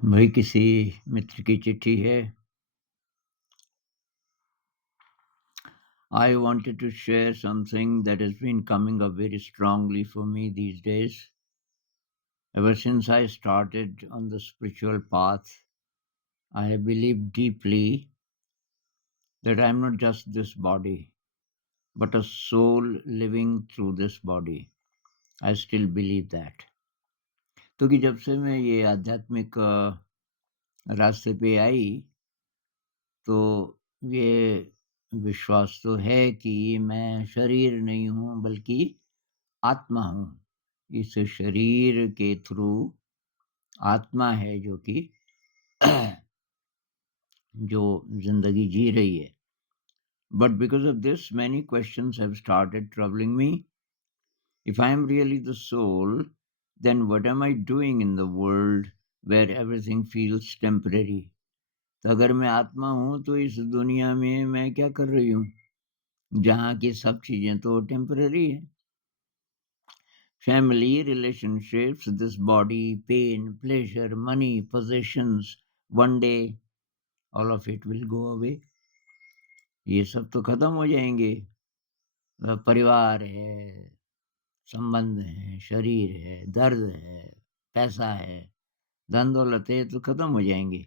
भाई किसी मित्र की चिट्ठी है। I wanted to share something that has been coming up very strongly for me these days. Ever since I started on the spiritual path, I have believed deeply that I am not just this body, but a soul living through this body. I still believe that. क्योंकि जब से मैं ये आध्यात्मिक रास्ते पे आई तो ये विश्वास तो है कि मैं शरीर नहीं हूँ बल्कि आत्मा हूँ। इस शरीर के थ्रू आत्मा है जो कि जो ज़िंदगी जी रही है। But because of this, many questions have started troubling me. If I am really the soul, then what am I doing in the world where everything feels temporary? तो अगर मैं आत्मा हूँ तो इस दुनिया में मैं क्या कर रही हूँ जहाँ की सब चीजें तो टेम्पररी है। Family, relationships, this body, pain, pleasure, money, possessions, one day all of it will go away. ये सब तो खत्म हो जाएंगे। परिवार है, संबंध है, शरीर है, दर्द है, पैसा है, धन दौलत है, तो खत्म हो जाएंगे।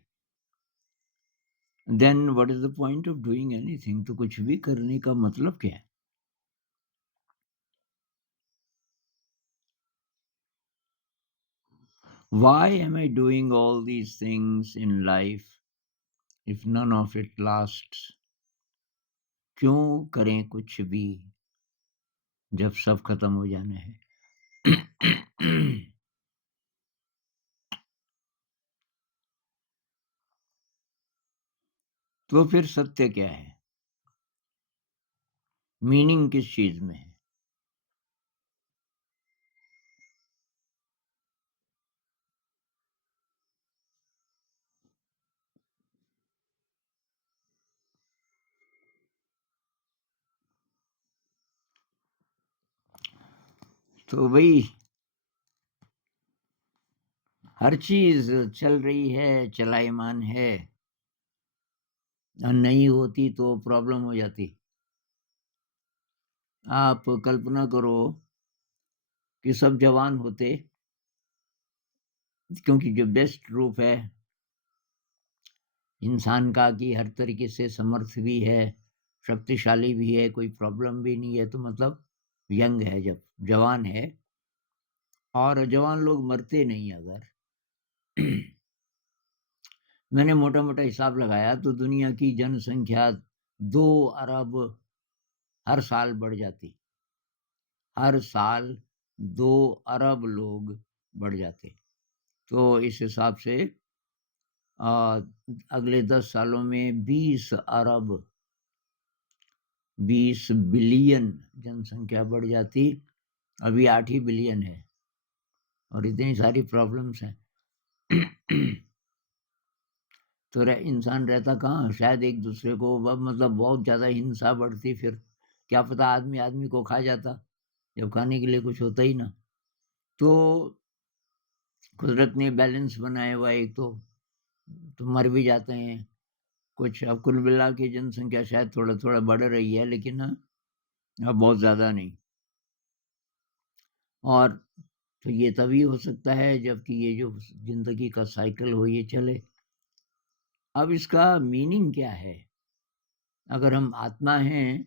Then what is the point of doing anything? तो कुछ भी करने का मतलब क्या है? Why am I doing all these things in life if none of it lasts? क्यों करें कुछ भी जब सब खत्म हो जाना है? तो फिर सत्य क्या है? मीनिंग किस चीज में है? तो भाई हर चीज चल रही है, चलायमान है, और नहीं होती तो प्रॉब्लम हो जाती। आप कल्पना करो कि सब जवान होते, क्योंकि जो बेस्ट रूप है इंसान का कि हर तरीके से समर्थ भी है, शक्तिशाली भी है, कोई प्रॉब्लम भी नहीं है, तो मतलब यंग है, जब जवान है। और जवान लोग मरते नहीं अगर मैंने मोटा मोटा हिसाब लगाया तो दुनिया की जनसंख्या 2 अरब हर साल बढ़ जाती। हर साल 2 अरब लोग बढ़ जाते। तो इस हिसाब से अगले 10 सालों में 20 अरब 20 बिलियन जनसंख्या बढ़ जाती। अभी 8 ही बिलियन है और इतनी सारी प्रॉब्लम्स हैं। तो इंसान रहता कहाँ? शायद एक दूसरे को मतलब बहुत ज्यादा हिंसा बढ़ती, फिर क्या पता आदमी आदमी को खा जाता जब खाने के लिए कुछ होता ही ना। तो कुदरत ने बैलेंस बनाया हुआ, एक तो मर भी जाते हैं कुछ। अब कुल मिला के जनसंख्या शायद थोड़ा थोड़ा बढ़ रही है, लेकिन अब बहुत ज्यादा नहीं। और तो ये तभी हो सकता है जबकि ये जो जिंदगी का साइकिल हो ये चले। अब इसका मीनिंग क्या है? अगर हम आत्मा हैं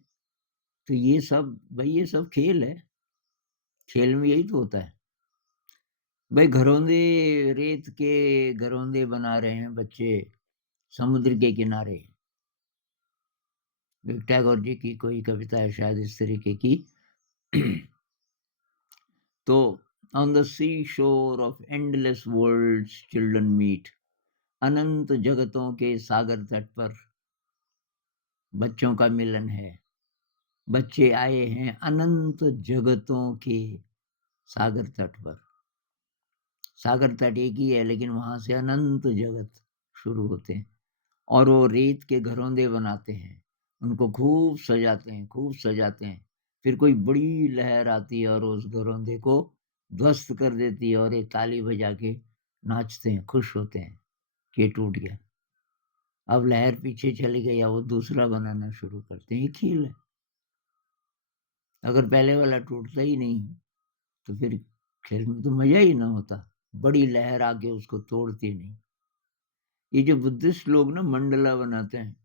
तो ये सब भाई ये सब खेल है। खेल में यही तो होता है भाई। घरौंदे, रेत के घरौंदे बना रहे हैं बच्चे समुद्र के किनारे। टैगोर जी की कोई कविता है शायद इस तरीके की। तो on the sea shore of endless worlds children meet, अनंत जगतों के सागर तट पर बच्चों का मिलन है। बच्चे आए हैं अनंत जगतों के सागर तट पर। सागर तट एक ही है लेकिन वहां से अनंत जगत शुरू होते हैं। और वो रेत के घरौंदे बनाते हैं, उनको खूब सजाते हैं, खूब सजाते हैं। फिर कोई बड़ी लहर आती है और उस घरौंदे को ध्वस्त कर देती है और एक ताली बजा के नाचते हैं, खुश होते हैं। कि टूट गया। अब लहर पीछे चली गई, अब वो दूसरा बनाना शुरू करते हैं, ये खेल है। अगर पहले वाला टूटता ही नहीं तो फिर खेल में तो मजा ही ना होता। बड़ी लहर आके उसको तोड़ती नहीं। ये जो बुद्धिस्ट लोग ना मंडला बनाते हैं,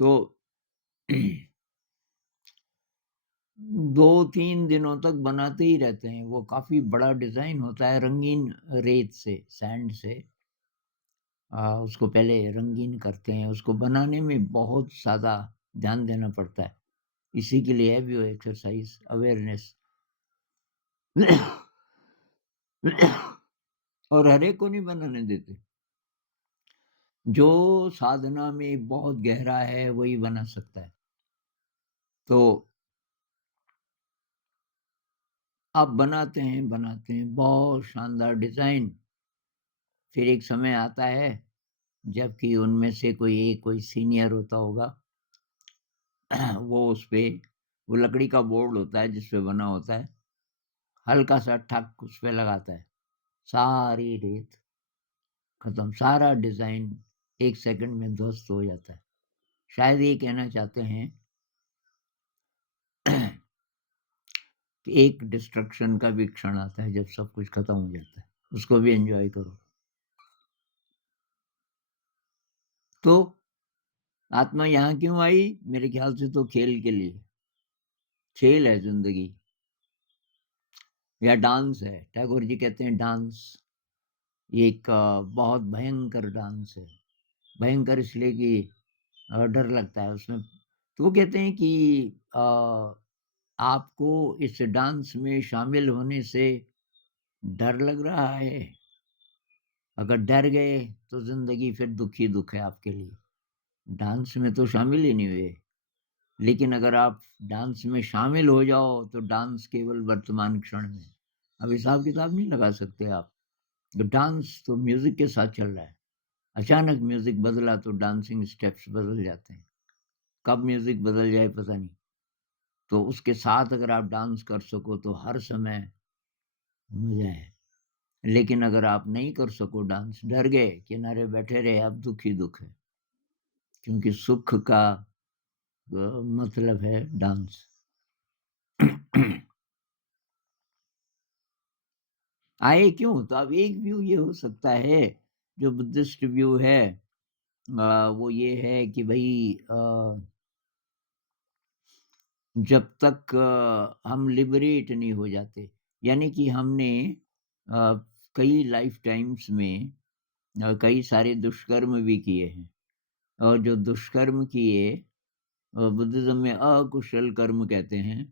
तो 2-3 दिनों तक बनाते ही रहते हैं। वो काफ़ी बड़ा डिज़ाइन होता है, रंगीन रेत से, सैंड से उसको पहले रंगीन करते हैं। उसको बनाने में बहुत ज़्यादा ध्यान देना पड़ता है। इसी के लिए है भी वो एक्सरसाइज़, अवेयरनेस। और हर एक को नहीं बनाने देते। जो साधना में बहुत गहरा है, वही बना सकता है। तो आप बनाते हैं, बहुत शानदार डिज़ाइन। फिर एक समय आता है, जबकि उनमें से कोई सीनियर होता होगा, वो उसपे वो लकड़ी का बोर्ड होता है जिसपे बना होता है, हल्का-सा ठक उसपे लगाता है, सारी रेत खत्म, सारा डिज़ाइन 1 सेकंड में ध्वस्त हो जाता है। शायद ये कहना चाहते हैं कि एक डिस्ट्रक्शन का भी क्षण आता है जब सब कुछ खत्म हो जाता है, उसको भी एन्जॉय करो। तो आत्मा यहाँ क्यों आई? मेरे ख्याल से तो खेल के लिए। खेल है ज़िंदगी या डांस है। टैगोर जी कहते हैं डांस, ये एक बहुत भयंकर डांस है। भयंकर इसलिए कि डर लगता है उसमें। तो वो कहते हैं कि अ, आपको इस डांस में शामिल होने से डर लग रहा है। अगर डर गए तो ज़िंदगी फिर दुःख ही दुःख है आपके लिए। डांस में तो शामिल ही नहीं हुए। लेकिन अगर आप डांस में शामिल हो जाओ तो डांस केवल वर्तमान क्षण में। अब हिसाब-किताब नहीं लगा सकते आप। तो डांस तो म्यूज़िक के साथ चल रहा है। अचानक म्यूज़िक बदला तो डांसिंग स्टेप्स बदल जाते हैं। कब म्यूज़िक बदल जाए पता नहीं। तो उसके साथ अगर आप डांस कर सको तो हर समय मज़ा है। लेकिन अगर आप नहीं कर सको डांस, डर गए, किनारे बैठे रहे, अब दुःख ही दुःख है। क्योंकि सुख का मतलब है डांस। आए क्यों? तो अब एक व्यू ये हो सकता है, जो बुद्धिस्ट व्यू है वो ये है कि भई जब तक हम लिबरेट नहीं हो जाते, यानी कि हमने अ, कई लाइफ टाइम्स में कई सारे दुष्कर्म भी किए हैं और जो दुष्कर्म किए बुद्धिज़्म में अकुशल कर्म कहते हैं,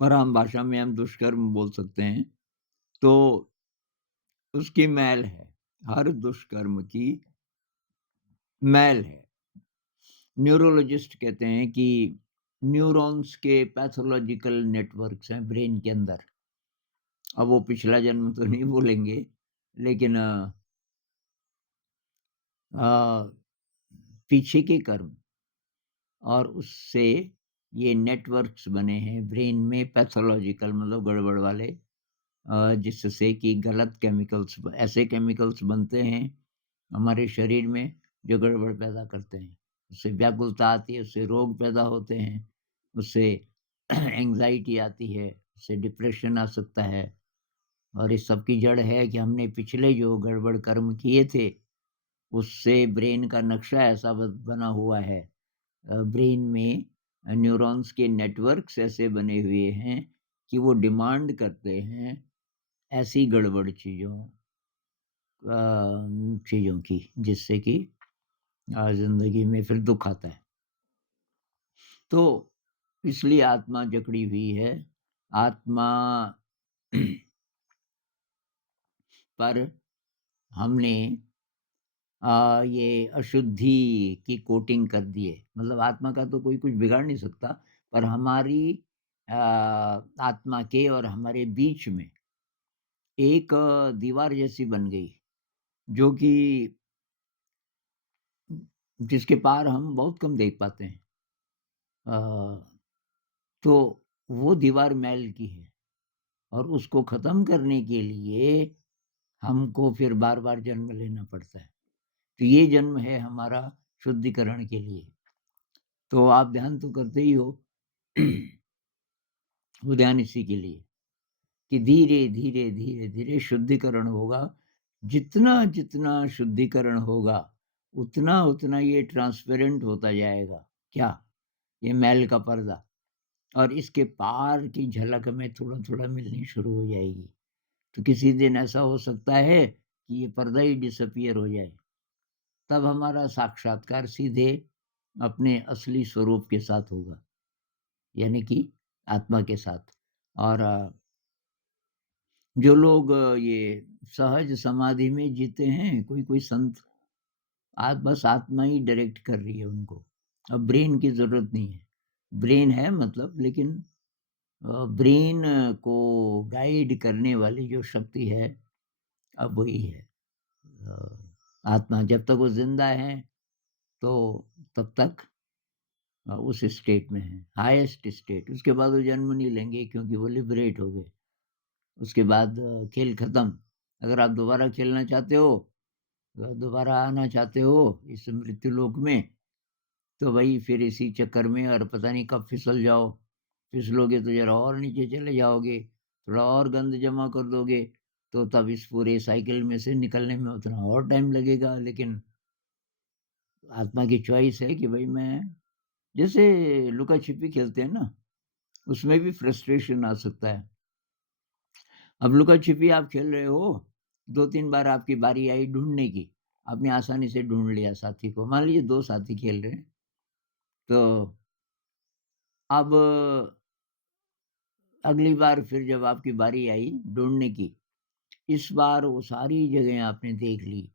पर आम भाषा में हम दुष्कर्म बोल सकते हैं। तो उसकी मैल है, हर दुष्कर्म की मैल है। न्यूरोलॉजिस्ट कहते हैं कि न्यूरॉन्स के पैथोलॉजिकल नेटवर्क्स हैं ब्रेन के अंदर। अब वो पिछला जन्म तो नहीं बोलेंगे, लेकिन अ, पीछे के कर्म और उससे ये नेटवर्क्स बने हैं ब्रेन में पैथोलॉजिकल मतलब गड़बड़ वाले जिससे कि गलत केमिकल्स ऐसे केमिकल्स बनते हैं हमारे शरीर में जो गड़बड़ पैदा करते हैं। उससे व्याकुलता आती है, उससे रोग पैदा होते हैं, उससे एंग्ज़ायटी आती है, उससे डिप्रेशन आ सकता है और इस सब की जड़ है कि हमने पिछले जो गड़बड़ कर्म किए थे, उससे ब्रेन का नक्शा ऐसा बना हुआ है। ब्रेन में न्यूरॉन्स के नेटवर्क्स ऐसे बने हुए हैं कि वो डिमांड करते हैं ऐसी गड़बड़ चीज़ों की जिससे कि ज़िंदगी में फिर दुःख आता है। तो इसलिए आत्मा जकड़ी हुई है। आत्मा पर हमने ये अशुद्धि की कोटिंग कर दी है। मतलब आत्मा का तो कोई कुछ बिगाड़ नहीं सकता, पर हमारी आत्मा के और हमारे बीच में एक दीवार जैसी बन गई, जो कि जिसके पार हम बहुत कम देख पाते हैं। अ, तो वो दीवार मैल की है और उसको ख़त्म करने के लिए हमको फिर बार-बार जन्म लेना पड़ता है। तो ये जन्म है हमारा शुद्धिकरण के लिए। तो आप ध्यान तो करते ही हो। वो ध्यान इसी के लिए कि धीरे, धीरे, धीरे, धीरे शुद्धिकरण होगा। जितना शुद्धिकरण होगा, उतना ये ट्रांसपेरेंट होता जाएगा। क्या? ये मैल का पर्दा, और इसके पार की झलक हमें थोड़ा-थोड़ा मिलनी शुरू हो जाएगी। तो किसी दिन ऐसा हो सकता है कि ये पर्दा ही डिसअपीयर हो जाए। तब हमारा साक्षात्कार सीधे अपने असली स्वरूप के साथ होगा, यानी कि आत्मा के साथ। और जो लोग ये सहज समाधि में जीते हैं, कोई-कोई संत, आज बस आत्मा ही डायरेक्ट कर रही है उनको। अब ब्रेन की ज़रूरत नहीं है। ब्रेन है मतलब, लेकिन ब्रेन को गाइड करने वाली जो शक्ति है, अब वही है। आत्मा जब तक वो ज़िंदा है, तो तब तक उस स्टेट में है, हाईएस्ट स्टेट। उसके बाद वो जन्म नहीं लेंगे क्योंकि वो लिबरेट हो गए। उसके बाद खेल खत्म। अगर आप दोबारा खेलना चाहते हो, दोबारा आना चाहते हो इस मृत्यु लोक में, तो वही फिर इसी चक्कर में, और पता नहीं कब फिसल जाओ। फिसलोगे तो ज़रा और नीचे चले जाओगे, थोड़ा और गंद जमा कर दोगे, तो तब इस पूरे साइकिल में से निकलने में उतना और टाइम लगेगा। लेकिन आत्मा की चॉइस है कि भई मैं, जैसे लुका-छिपी खेलते हैं ना, उसमें भी फ्रस्ट्रेशन आ सकता है। अब लुका-छिपी आप खेल रहे हो, 2-3 बार आपकी बारी आई ढूँढने की, आपने आसानी से ढूँढ लिया साथी को। मान लीजिए 2 साथी खेल रहे हैं, तो अब अगली बार फिर जब आपकी बारी आई ढूँढने की, इस बार वो सारी जगह आपने देख ली,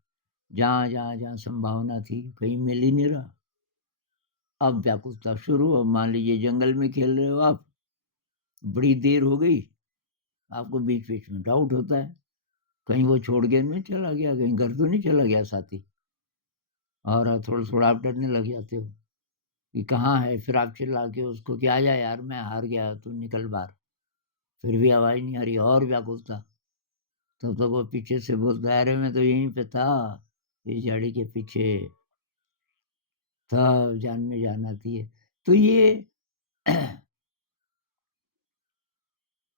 जहाँ संभावना थी, कहीं मिल ही नहीं रहा। अब व्याकुलता शुरू। अब मान लीजिए जंगल में खेल रहे हो आप, बड़ी देर हो गई, आपको बीच-बीच में डाउट होता है, कहीं वो छोड़ के नहीं चला गया, कहीं घर तो नहीं चला गया साथी, और थोड़ा-थोड़ा आप डरने लग जाते हो कि कहाँ है? फिर आप चिल्ला के उसको कि, "आजा यार, मैं हार गया, तू निकल बाहर।" फिर भी आवाज़ नहीं आ रही, और व्याकुलता। तब तक वो पीछे से बोलता है, "अरे! मैं तो यहीं पे था, इस झाड़ी के पीछे था, जान में जान आती है।" तो ये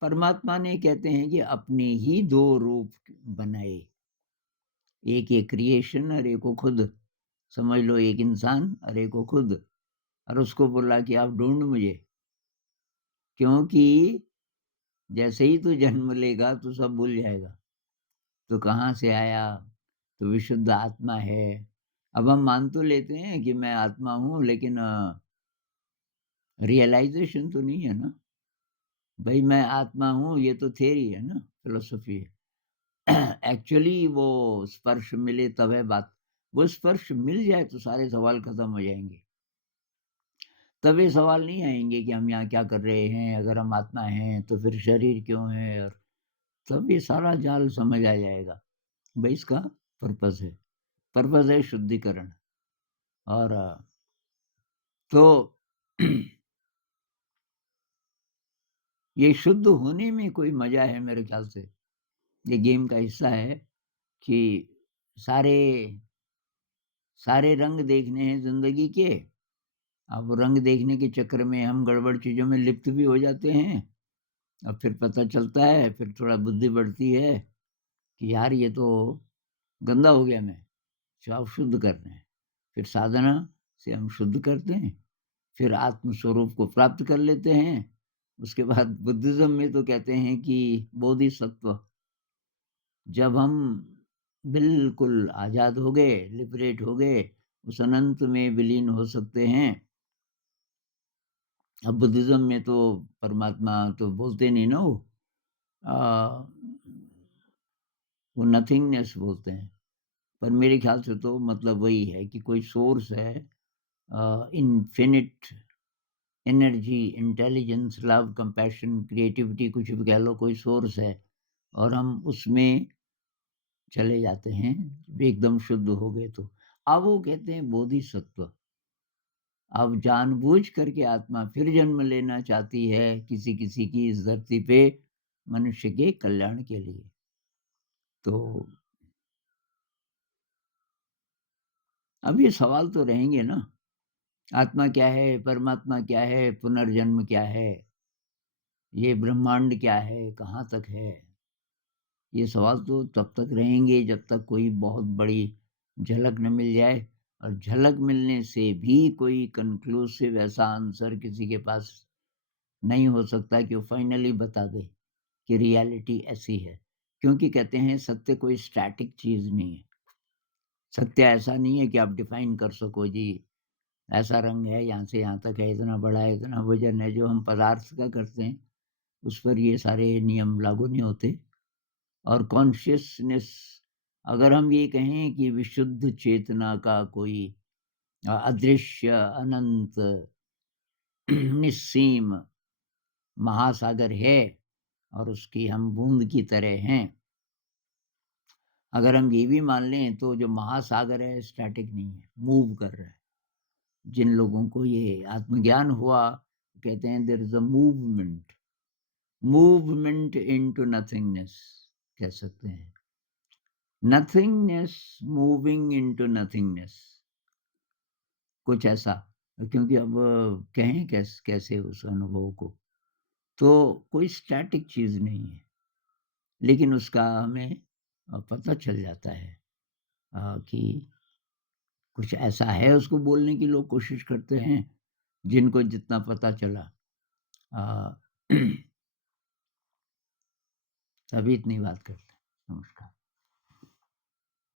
परमात्मा ने, कहते हैं कि अपने ही 2 रूप बनाए। एक ये क्रिएशन और एक वो खुद। समझ लो एक इंसान और एक वो खुद। और उसको बोला कि आप ढूँढ मुझे, क्योंकि जैसे ही तू जन्म लेगा तो सब भूल जाएगा। तू कहाँ से आया? तू विशुद्ध आत्मा है। अब हम मान तो लेते हैं कि मैं आत्मा हूँ, लेकिन रियलाइज़ेशन तो नहीं है ना। भई मैं आत्मा हूँ, ये तो थियरी है ना, फिलॉसफी है। एक्चुअली वो स्पर्श मिले तब है बात। वो स्पर्श मिल जाए तो सारे सवाल खत्म हो जाएँगे। तब ये सवाल नहीं आएँगे कि हम यहाँ क्या कर रहे हैं? अगर हम आत्मा हैं तो फिर शरीर क्यों है? और तब ये सारा जाल समझ आ जाएगा। भई इसका पर्पज़ है। पर्पज़ है शुद्धिकरण। और तो ये शुद्ध होने में कोई मज़ा है मेरे ख़्याल से। ये गेम का हिस्सा है कि सारे सारे रंग देखने हैं ज़िंदगी के। अब रंग देखने के चक्कर में हम गड़बड़ चीज़ों में लिप्त भी हो जाते हैं। अब फिर पता चलता है, फिर थोड़ा बुद्धि बढ़ती है कि यार ये तो गंदा हो गया मैं, जो आप शुद्ध कर रहे हैं। फिर साधना से हम शुद्ध करते हैं, फिर आत्म स्वरूप को प्राप्त कर लेते हैं। उसके बाद बुद्धिज़्म में तो कहते हैं कि बोधिसत्व, जब हम बिल्कुल आज़ाद हो गए, लिबरेट हो गए, उस अनंत में विलीन हो सकते हैं। अब बुद्धिज़्म में तो परमात्मा तो बोलते नहीं ना वो, अ, वो नथिंगनेस बोलते हैं। पर मेरे ख़्याल से तो मतलब वही है कि कोई सोर्स है, infinite energy, intelligence, love, compassion, creativity, कुछ भी कह लो, कोई सोर्स है, और हम उसमें चले जाते हैं, एकदम शुद्ध हो गए तो। अब वो कहते हैं बोधिसत्व। अब जानबूझ करके आत्मा फिर जन्म लेना चाहती है किसी-किसी की इस धरती पे, मनुष्य के कल्याण के लिए। तो अब ये सवाल तो रहेंगे ना, आत्मा क्या है? परमात्मा क्या है? पुनर्जन्म क्या है? ये ब्रह्मांड क्या है? कहाँ तक है? ये सवाल तो तब तक रहेंगे जब तक कोई बहुत बड़ी झलक न मिल जाए, और झलक मिलने से भी कोई कंक्लूसिव ऐसा आंसर किसी के पास नहीं हो सकता कि वो फाइनली बता दे कि रियलिटी ऐसी है। क्योंकि कहते हैं सत्य कोई स्टैटिक चीज़ नहीं है। सत्य ऐसा नहीं है कि आप डिफाइन कर सको जी, ऐसा रंग है, यहाँ से यहाँ तक है, इतना बड़ा है, इतना वज़न है, जो हम पदार्थ का करते हैं, उस पर ये सारे नियम लागू नहीं होते। और कॉन्शियसनेस, अगर हम ये कहें कि विशुद्ध चेतना का कोई अदृश्य, अनंत, निस्सीम महासागर है और उसकी हम बूँद की तरह हैं। अगर हम ये भी मान लें तो जो महासागर है स्टैटिक नहीं है, मूव कर रहा है। जिन लोगों को ये आत्मज्ञान हुआ, कहते हैं there is a movement, movement into nothingness कह सकते हैं। नथिंगनेस मूविंग इनटू नथिंगनेस, कुछ ऐसा। क्योंकि अब कहें कैसे उस अनुभव को, तो कोई स्टैटिक चीज़ नहीं है, लेकिन उसका हमें पता चल जाता है कि कुछ ऐसा है, उसको बोलने की लोग कोशिश करते हैं, जिनको जितना पता चला। अ, अभी इतनी बात करते हैं। नमस्कार।